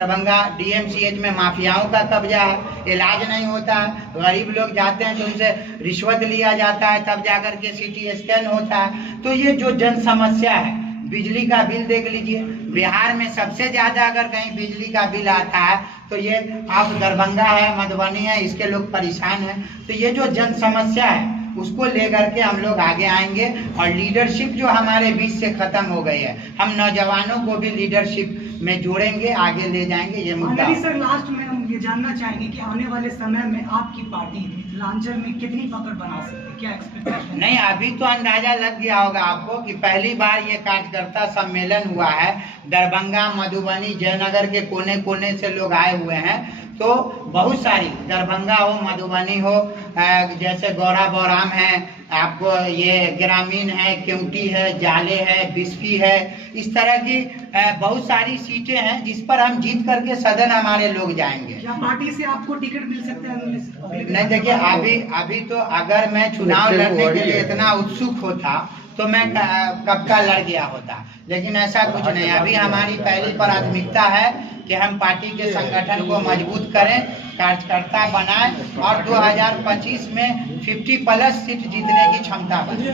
Darbhanga DMCH में माफियाओं का कब्जा है, इलाज नहीं होता है, गरीब लोग जाते हैं तो उनसे रिश्वत लिया जाता है, तब जाकर के सीटी स्कैन होता है। तो ये जो जन समस्या है, बिजली का बिल देख लीजिए, बिहार में सबसे ज्यादा अगर कहीं बिजली का बिल आता है तो ये आप दरभंगा है, मधुबनी है, इसके लोग परेशान हैं। तो ये जो जन समस्या है उसको लेकर के हम लोग आगे आएंगे और लीडरशिप जो हमारे बीच से खत्म हो गई है, हम नौजवानों को भी लीडरशिप में जोड़ेंगे, आगे ले जाएंगे। ये मुद्दा सर लास्ट में हम ये जानना चाहेंगे कि आने वाले समय में आपकी पार्टी मिथिलांचल में कितनी पकड़ बना सकती है, क्या एक्सपेक्टेशन? नहीं, अभी तो अंदाजा लग गया होगा आपको कि पहली बार ये कार्यकर्ता सम्मेलन हुआ है। दरभंगा, मधुबनी, जयनगर के कोने कोने से लोग आए हुए हैं। तो बहुत सारी, दरभंगा हो, मधुबनी हो, जैसे गौरा बौराम है, आपको ये ग्रामीण है, केवटी है, जाले है, बिस्फी है, इस तरह की बहुत सारी सीटें हैं जिस पर हम जीत करके सदन हमारे लोग जाएंगे। क्या पार्टी से आपको टिकट मिल सकते हैं? नहीं, देखिए अभी तो अगर मैं चुनाव लड़ने के लिए इतना उत्सुक होता तो मैं कब का लड़ गया होता, लेकिन ऐसा कुछ नहीं। अभी हमारी पहली प्राथमिकता है कि हम पार्टी के संगठन को मजबूत करें, कार्यकर्ता बनाएं और 2025 में 50+ सीट जीतने की क्षमता बनाएं।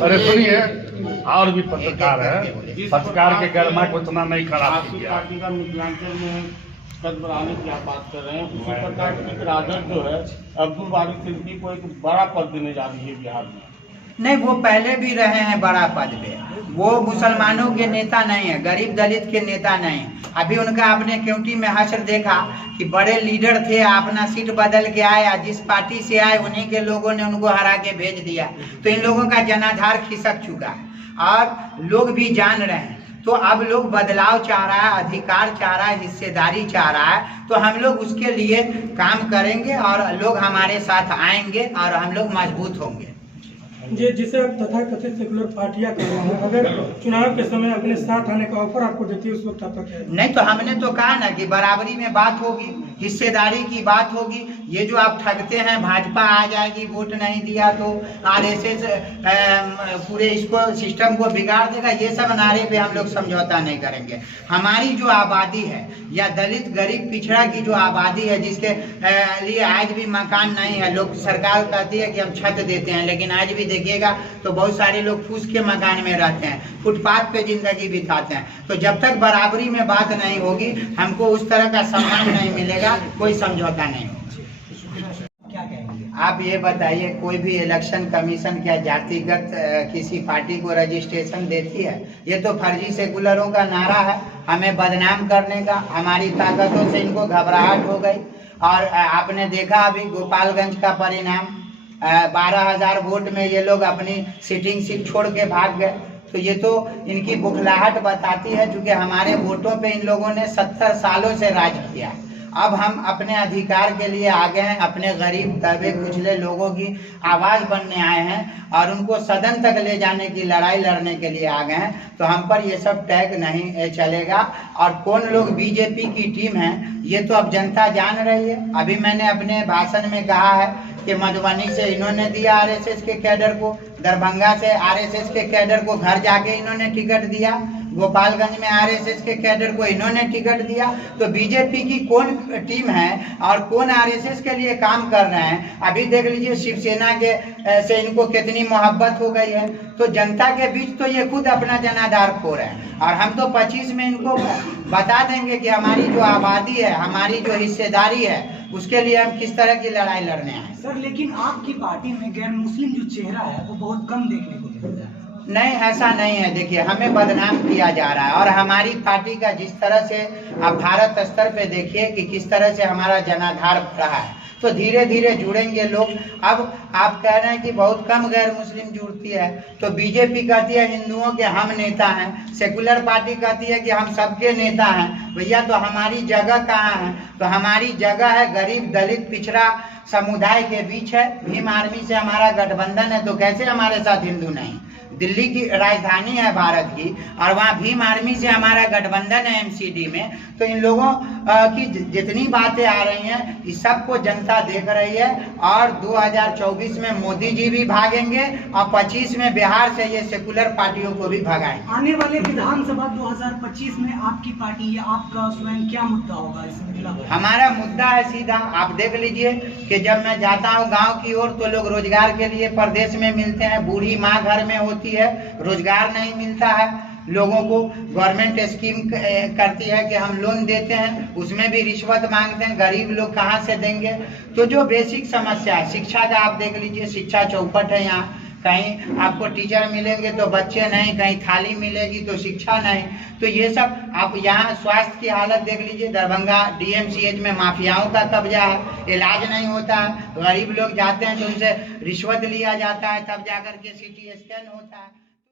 अरे सुनिए, और भी पत्रकार है, पत्रकार के गर्मा को इतना नहीं खराब किया। पार्टी का मिथिलांचल में कद बढ़ाने की आप बात कर रहे हैं, उसी प्रकार एक राजद जो है अब्दुल बारी सिद्दीकी को एक बड़ा पद देने जा रही है बिहार में। नहीं, वो पहले भी रहे हैं बड़ा पद पे। वो मुसलमानों के नेता नहीं है, गरीब दलित के नेता नहीं। अभी उनका आपने केवटी में हश्र देखा कि बड़े लीडर थे, अपना सीट बदल के आए, जिस पार्टी से आए उन्हीं के लोगों ने उनको हरा के भेज दिया। तो इन लोगों का जनाधार खिसक चुका है और लोग भी जान रहे हैं। तो अब लोग बदलाव चाह रहा है, अधिकार चाह रहा है, हिस्सेदारी चाह रहा है। तो हम लोग उसके लिए काम करेंगे और लोग हमारे साथ आएंगे और हम लोग मजबूत होंगे। जिसे आप तथाकथित सेकुलर पार्टियां कर रहे हैं, अगर चुनाव के समय अपने साथ आने का ऑफर आपको देती है उस वक्त आप क्या? नहीं, तो हमने तो कहा ना कि बराबरी में बात होगी, हिस्सेदारी की बात होगी। ये जो आप ठगते हैं, भाजपा आ जाएगी, वोट नहीं दिया तो आरएसएस पूरे इसको सिस्टम को बिगाड़ देगा, ये सब नारे पे हम लोग समझौता नहीं करेंगे। हमारी जो आबादी है या दलित गरीब पिछड़ा की जो आबादी है, जिसके लिए आज भी मकान नहीं है, लोग सरकार कहती है कि हम छत देते हैं, लेकिन आज भी देखिएगा तो बहुत सारे लोग फूस के मकान में रहते हैं, फुटपाथ पे जिंदगी बिताते हैं। तो जब तक बराबरी में बात नहीं होगी, हमको उस तरह का सम्मान नहीं मिलेगा, कोई समझौता नहीं होगा। क्या कहेंगे आप ये बताइए, कोई भी इलेक्शन कमीशन क्या जातिगत किसी पार्टी को रजिस्ट्रेशन देती है? ये तो फर्जी सेकुलरों का नारा है, हमें बदनाम करने का। हमारी ताकतों से इनको घबराहट हो गई। और आपने देखा अभी गोपालगंज का परिणाम, 12,000 वोट में ये लोग अपनी सिटिंग सीट छोड़ के भाग गए। तो ये तो इनकी बुखलाहट बताती है, क्योंकि हमारे वोटों पे इन लोगों ने 70 सालों से राज किया। अब हम अपने अधिकार के लिए आ गए हैं, अपने गरीब दबे कुचले लोगों की आवाज बनने आए हैं और उनको सदन तक ले जाने की लड़ाई लड़ने के लिए आ गए हैं। तो हम पर ये सब टैग नहीं चलेगा। और कौन लोग बीजेपी की टीम है, ये तो अब जनता जान रही है। अभी मैंने अपने भाषण में कहा है कि मधुबनी से इन्होंने दिया आरएसएस के कैडर को, दरभंगा से आरएसएस के कैडर को घर जाके इन्होंने टिकट दिया, गोपालगंज में आरएसएस के कैडर को इन्होंने टिकट दिया। तो बीजेपी की कौन टीम है और कौन आरएसएस के लिए काम कर रहे हैं? अभी देख लीजिए शिवसेना के से इनको कितनी मोहब्बत हो गई है। तो जनता के बीच तो ये खुद अपना जनाधार खो रहे हैं। और हम तो 25 में इनको बता देंगे कि हमारी जो आबादी है, हमारी जो हिस्सेदारी है, उसके लिए हम किस तरह की लड़ाई लड़ने आए। सर लेकिन आपकी पार्टी में गैर मुस्लिम जो चेहरा है वो बहुत कम देखने को मिलता है। नहीं, ऐसा नहीं है। देखिए, हमें बदनाम किया जा रहा है और हमारी पार्टी का जिस तरह से आप भारत स्तर पे देखिए कि किस तरह से हमारा जनाधार बढ़ा है, तो धीरे धीरे जुड़ेंगे लोग। अब आप कह रहे हैं कि बहुत कम गैर मुस्लिम जुड़ती है, तो बीजेपी कहती है हिंदुओं के हम नेता हैं, सेकुलर पार्टी कहती है कि हम सबके नेता हैं। भैया, तो हमारी जगह कहाँ है? तो हमारी जगह है गरीब दलित पिछड़ा समुदाय के बीच है। भीम आर्मी से हमारा गठबंधन है, तो कैसे हमारे साथ हिंदू नहीं? दिल्ली की राजधानी है भारत की, और वहाँ भीम आर्मी से हमारा गठबंधन है एमसीडी में, तो इन लोगों की जितनी बातें आ रही हैं इस सबको जनता देख रही है। और 2024 में मोदी जी भी भागेंगे और 25 में बिहार से ये सेकुलर पार्टियों को भी भगाएंगे। आने वाले विधानसभा 2025 में आपकी पार्टी या आपका स्वयं क्या मुद्दा होगा इस मिथिला में? हमारा मुद्दा है सीधा, आप देख लीजिए कि जब मैं जाता हूँ गांव की ओर तो लोग रोजगार के लिए प्रदेश में मिलते हैं, बूढ़ी माँ घर में होती है, रोजगार नहीं मिलता है लोगों को। गवर्नमेंट स्कीम करती है कि हम लोन देते हैं, उसमें भी रिश्वत मांगते हैं, गरीब लोग कहाँ से देंगे। तो जो बेसिक समस्या है शिक्षा का, आप देख लीजिए शिक्षा चौपट है यहाँ, कहीं आपको टीचर मिलेंगे तो बच्चे नहीं, कहीं थाली मिलेगी तो शिक्षा नहीं। तो ये सब आप यहाँ स्वास्थ्य की हालत देख लीजिए, दरभंगा डीएमसीएच में माफियाओं का कब्जा है, इलाज नहीं होता है, गरीब लोग जाते हैं तो उनसे रिश्वत लिया जाता है, तब जाकर के सीटी स्कैन होता है।